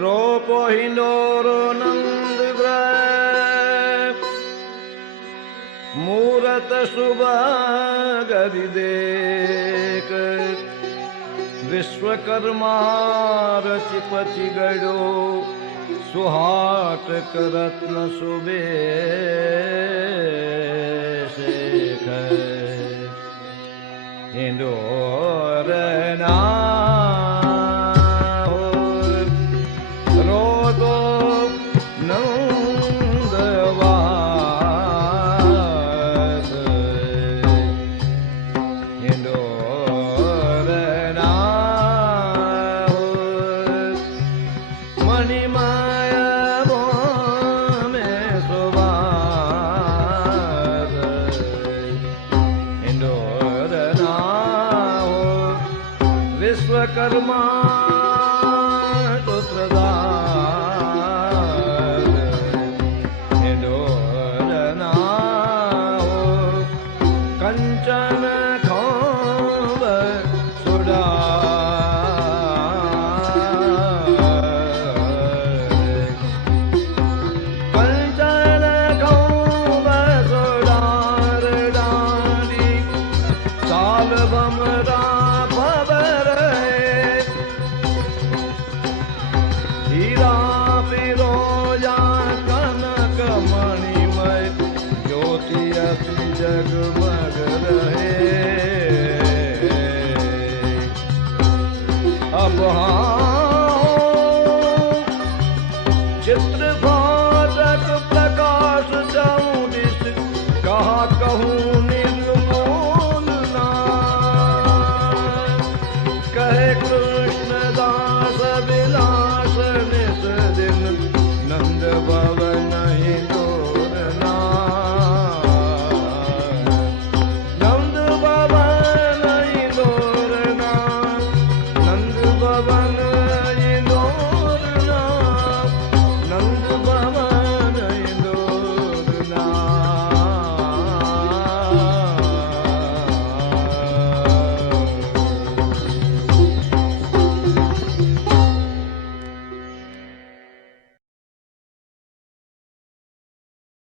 રોપો હિંડોરો નંદ મૂરત શુભ ગરી દેખ વિશ્વકર્મા રચી પછી ગયો સુહાટ કરત્ન સુબે શેખ હિંડોરના વિશ્વકર્મા પુત્રદાન હિંડોરના કંચન ખોબ સુડા ਕੋਟੀ ਅਸੀ ਜਗਮਗ ਰਹੇ। ਅਬ